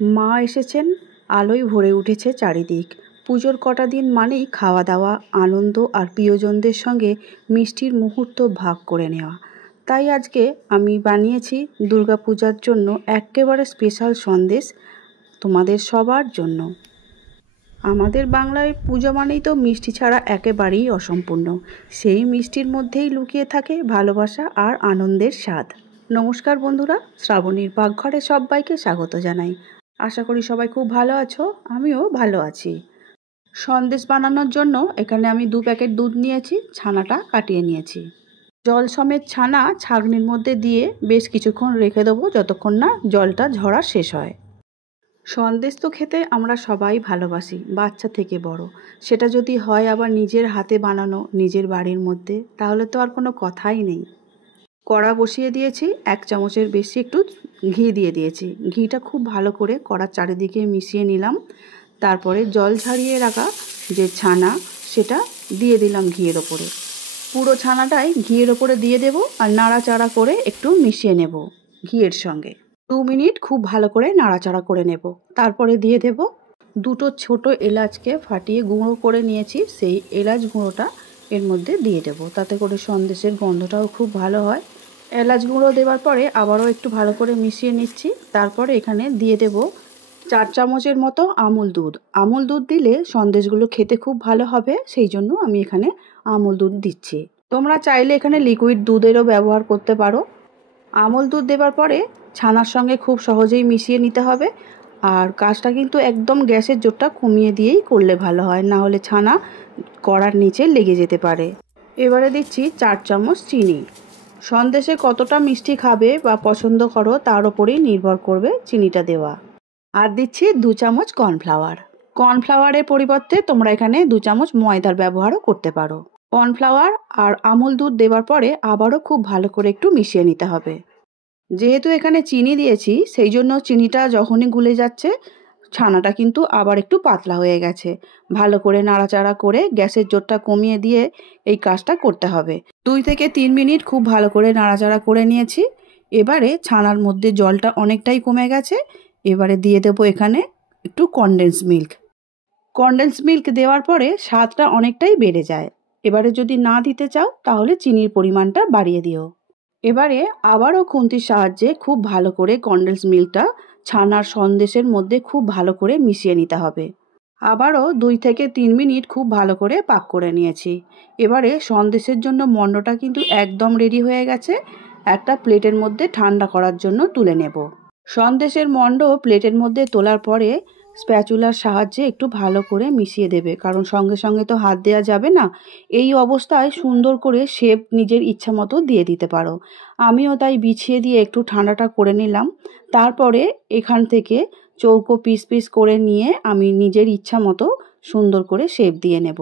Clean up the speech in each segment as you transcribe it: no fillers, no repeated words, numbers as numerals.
মা এসেছেন, আলোয় ভরে উঠেছে চারিদিক। পুজোর কটা দিন মানেই খাওয়া দাওয়া, আনন্দ আর প্রিয়জনদের সঙ্গে মিষ্টির মুহূর্ত ভাগ করে নেওয়া। তাই আজকে আমি বানিয়েছি দুর্গাপূজার জন্য এক্কেবারে স্পেশাল সন্দেশ তোমাদের সবার জন্য। আমাদের বাংলায় পুজো মানেই তো মিষ্টি ছাড়া একেবারেই অসম্পূর্ণ। সেই মিষ্টির মধ্যেই লুকিয়ে থাকে ভালোবাসা আর আনন্দের স্বাদ। নমস্কার বন্ধুরা, শ্রাবণীর পাকঘরে সবাইকে স্বাগত জানাই। আশা করি সবাই খুব ভালো আছো, আমিও ভালো আছি। সন্দেশ বানানোর জন্য এখানে আমি 2 প্যাকেট দুধ নিয়েছি, ছানাটা কাটিয়ে নিয়েছি। জল সমেত ছানা ছাঁকনির মধ্যে দিয়ে বেশ কিছুক্ষণ রেখে দেবো, যতক্ষণ না জলটা ঝরা শেষ হয়। সন্দেশ তো খেতে আমরা সবাই ভালোবাসি, বাচ্চা থেকে বড়। সেটা যদি হয় আবার নিজের হাতে বানানো, নিজের বাড়ির মধ্যে, তাহলে তো আর কোনো কথাই নেই। কড়া বসিয়ে দিয়েছি, 1 চামচের বেশি একটু ঘি দিয়ে দিয়েছি। ঘিটা খুব ভালো করে কড়ার চারিদিকে মিশিয়ে নিলাম। তারপরে জল ঝরিয়ে রাখা যে ছানা, সেটা দিয়ে দিলাম ঘিয়ের ওপরে। পুরো ছানাটাই ঘিয়ের ওপরে দিয়ে দেব আর নাড়াচাড়া করে একটু মিশিয়ে নেব ঘিয়ের সঙ্গে। 2 মিনিট খুব ভালো করে নাড়াচাড়া করে নেব। তারপরে দিয়ে দেব 2টো ছোট এলাচকে ফাটিয়ে গুঁড়ো করে নিয়েছি, সেই এলাচ গুঁড়োটা এর মধ্যে দিয়ে দেব। তাতে করে সন্দেশের গন্ধটাও খুব ভালো হয়। এলাচ গুঁড়ো দেওয়ার পরে আবারও একটু ভালো করে মিশিয়ে নিচ্ছি। তারপরে এখানে দিয়ে দেব 4 চামচের মতো আমুল দুধ। আমুল দুধ দিলে সন্দেশগুলো খেতে খুব ভালো হবে, সেই জন্য আমি এখানে আমুল দুধ দিচ্ছি। তোমরা চাইলে এখানে লিকুইড দুধেরও ব্যবহার করতে পারো। আমুল দুধ দেওয়ার পরে ছানার সঙ্গে খুব সহজেই মিশিয়ে নিতে হবে। আর কাজটা কিন্তু একদম গ্যাসের জোরটা কমিয়ে দিয়েই করলে ভালো হয়, না হলে ছানা কড়ার নিচে লেগে যেতে পারে। এবারে দিচ্ছি 4 চামচ চিনি। সন্দেশে কতটা মিষ্টি খাবে বা পছন্দ করো তার উপরেই নির্ভর করবে চিনিটা দেওয়া। আর দিচ্ছি 2 চামচ কর্নফ্লাওয়ার। কর্নফ্লাওয়ারের পরিবর্তে তোমরা এখানে 2 চামচ ময়দার ব্যবহারও করতে পারো। কর্নফ্লাওয়ার আর আমুল দুধ দেওয়ার পরে আবারও খুব ভালো করে একটু মিশিয়ে নিতে হবে। যেহেতু এখানে চিনি দিয়েছি, সেই জন্য চিনিটা যখনই গুলে যাচ্ছে, ছানাটা কিন্তু আবার একটু পাতলা হয়ে গেছে। ভালো করে নাড়াচাড়া করে গ্যাসের জোরটা কমিয়ে দিয়ে এই কাজটা করতে হবে। 2 থেকে 3 মিনিট খুব ভালো করে নাড়াচাড়া করে নিয়েছি। এবারে ছানার মধ্যে জলটা অনেকটাই কমে গেছে। এবারে দিয়ে দেবো এখানে একটু কনডেন্স মিল্ক। কনডেন্স মিল্ক দেওয়ার পরে স্বাদটা অনেকটাই বেড়ে যায়। এবারে যদি না দিতে চাও তাহলে চিনির পরিমাণটা বাড়িয়ে দিও। এবারে আবারও খুন্তির সাহায্যে খুব ভালো করে কনডেন্স মিল্কটা ছানার সন্দেশের মধ্যে খুব ভালো করে মিশিয়ে নিতে হবে। আবারও 2 থেকে 3 মিনিট খুব ভালো করে পাক করে নিয়েছি। এবারে সন্দেশের জন্য মণ্ডটা কিন্তু একদম রেডি হয়ে গেছে। একটা প্লেটের মধ্যে ঠান্ডা করার জন্য তুলে নেব। সন্দেশের মণ্ড প্লেটের মধ্যে তোলার পরে স্প্যাচুলার সাহায্যে একটু ভালো করে মিশিয়ে দেবে, কারণ সঙ্গে সঙ্গে তো হাত দেওয়া যাবে না। এই অবস্থায় সুন্দর করে শেপ নিজের ইচ্ছা মতো দিয়ে দিতে পারো। আমিও তাই বিছিয়ে দিয়ে একটু ঠান্ডাটা করে নিলাম। তারপরে এখান থেকে চৌকো পিস পিস করে নিয়ে আমি নিজের ইচ্ছা মতো সুন্দর করে শেপ দিয়ে নেব।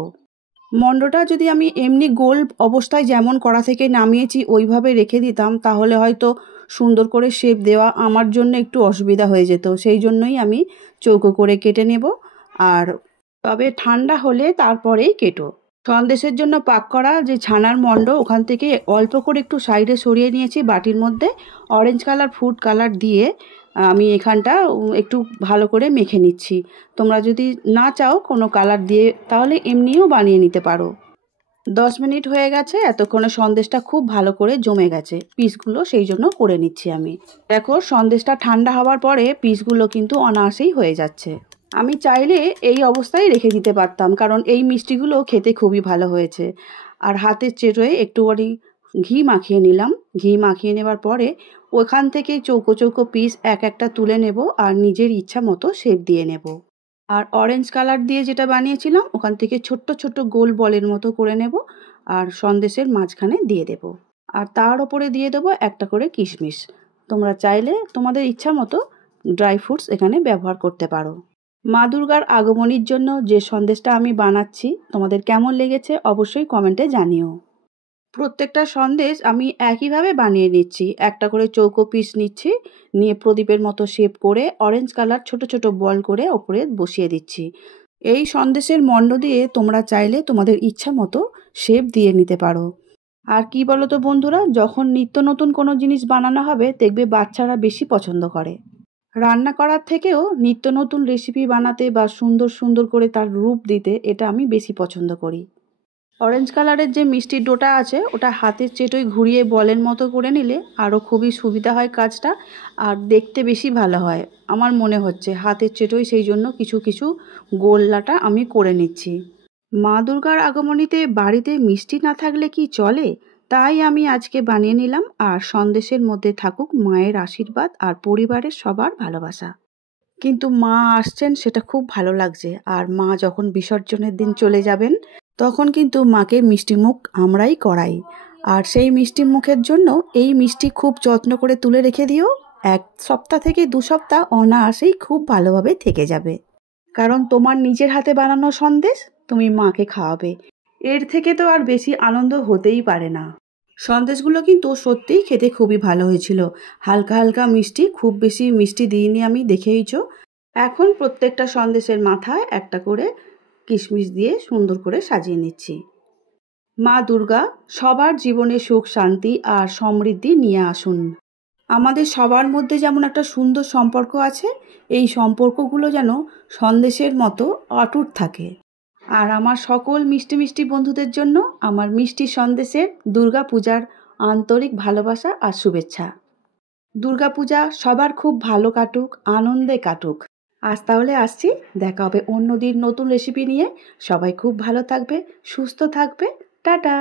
মণ্ডটা যদি আমি এমনি গোল অবস্থায় যেমন কড়া থেকে নামিয়েছি ওইভাবে রেখে দিতাম, তাহলে হয়তো সুন্দর করে শেপ দেওয়া আমার জন্য একটু অসুবিধা হয়ে যেত। সেই জন্যই আমি চৌকো করে কেটে নেব। আর তবে ঠান্ডা হলে তারপরেই কেটো। সন্দেশের জন্য পাক করা যে ছানার মণ্ড, ওখান থেকে অল্প করে একটু সাইডে সরিয়ে নিয়েছি বাটির মধ্যে। অরেঞ্জ কালার ফুড কালার দিয়ে আমি এখানটা একটু ভালো করে মেখে নিচ্ছি। তোমরা যদি না চাও কোনো কালার দিয়ে, তাহলে এমনিও বানিয়ে নিতে পারো। 10 মিনিট হয়ে গেছে, এতক্ষণে সন্দেশটা খুব ভালো করে জমে গেছে। পিসগুলো সেই জন্য করে নিচ্ছি আমি। দেখো সন্দেশটা ঠান্ডা হওয়ার পরে পিসগুলো কিন্তু অনায়াসেই হয়ে যাচ্ছে। আমি চাইলে এই অবস্থায় রেখে দিতে পারতাম, কারণ এই মিষ্টিগুলো খেতে খুবই ভালো হয়েছে। আর হাতের চেটোয় একটুখানি ঘি মাখিয়ে নিলাম। ঘি মাখিয়ে নেবার পরে ওখান থেকে চৌকো চৌকো পিস এক একটা তুলে নেব আর নিজের ইচ্ছা মতো শেপ দিয়ে নেব। আর অরেঞ্জ কালার দিয়ে যেটা বানিয়েছিলাম ওখান থেকে ছোট্ট ছোট্ট গোল বলের মতো করে নেব আর সন্দেশের মাঝখানে দিয়ে দেব। আর তার ওপরে দিয়ে দেবো একটা করে কিশমিশ। তোমরা চাইলে তোমাদের ইচ্ছা মতো ড্রাই ফ্রুটস এখানে ব্যবহার করতে পারো। মা দুর্গার আগমনীর জন্য যে সন্দেশটা আমি বানাচ্ছি, তোমাদের কেমন লেগেছে অবশ্যই কমেন্টে জানিও। প্রত্যেকটা সন্দেশ আমি একইভাবে বানিয়ে নিচ্ছি। একটা করে চৌকো পিস নিচ্ছি, নিয়ে প্রদীপের মতো শেপ করে অরেঞ্জ কালার ছোট ছোট বল করে ওপরে বসিয়ে দিচ্ছি। এই সন্দেশের মণ্ড দিয়ে তোমরা চাইলে তোমাদের ইচ্ছা মতো শেপ দিয়ে নিতে পারো। আর কি বলো তো বন্ধুরা, যখন নিত্য নতুন কোনো জিনিস বানানো হবে দেখবে বাচ্চারা বেশি পছন্দ করে। রান্না করার থেকেও নিত্য নতুন রেসিপি বানাতে বা সুন্দর সুন্দর করে তার রূপ দিতে এটা আমি বেশি পছন্দ করি। অরেঞ্জ কালারের যে মিষ্টির ডোটা আছে ওটা হাতের চেটোই ঘুরিয়ে বলের মতো করে নিলে আরও খুবই সুবিধা হয় কাজটা, আর দেখতে বেশি ভালো হয়। আমার মনে হচ্ছে হাতের চেটোই, সেই জন্য কিছু কিছু গোল্লাটা আমি করে নিচ্ছি। মা দুর্গার আগমনীতে বাড়িতে মিষ্টি না থাকলে কি চলে? তাই আমি আজকে বানিয়ে নিলাম, আর সন্দেশের মধ্যে থাকুক মায়ের আশীর্বাদ আর পরিবারের সবার ভালোবাসা। কিন্তু মা আসছেন সেটা খুব ভালো লাগছে, আর মা যখন বিসর্জনের দিন চলে যাবেন তখন কিন্তু মাকে মিষ্টিমুখ আমরাই করাই। আর সেই মিষ্টি মুখের জন্য এই মিষ্টি খুব যত্ন করে তুলে রেখে দিও। 1 সপ্তাহ থেকে 2 সপ্তাহ অনায়াসেই খুব ভালোভাবে থেকে যাবে, কারণ তোমার নিজের হাতে বানানো সন্দেশ তুমি মাকে খাওয়াবে। এর থেকে তো আর বেশি আনন্দ হতেই পারে না। সন্দেশগুলো কিন্তু সত্যিই খেতে খুবই ভালো হয়েছিল। হালকা হালকা মিষ্টি, খুব বেশি মিষ্টি দিইনি আমি, দেখেইছো। এখন প্রত্যেকটা সন্দেশের মাথায় একটা করে কিশমিশ দিয়ে সুন্দর করে সাজিয়ে নিচ্ছি। মা দুর্গা সবার জীবনে সুখ শান্তি আর সমৃদ্ধি নিয়ে আসুন। আমাদের সবার মধ্যে যেমন একটা সুন্দর সম্পর্ক আছে, এই সম্পর্কগুলো যেন সন্দেশের মতো অটুট থাকে। আর আমার সকল মিষ্টি মিষ্টি বন্ধুদের জন্য আমার মিষ্টি সন্দেশের দুর্গা পূজার আন্তরিক ভালোবাসা আর শুভেচ্ছা। দুর্গা পূজা সবার খুব ভালো কাটুক, আনন্দে কাটুক। আজ তাহলে আসছি, দেখা হবে অন্য দিন নতুন রেসিপি নিয়ে। সবাই খুব ভালো থাকবে, সুস্থ থাকবে। টাটা।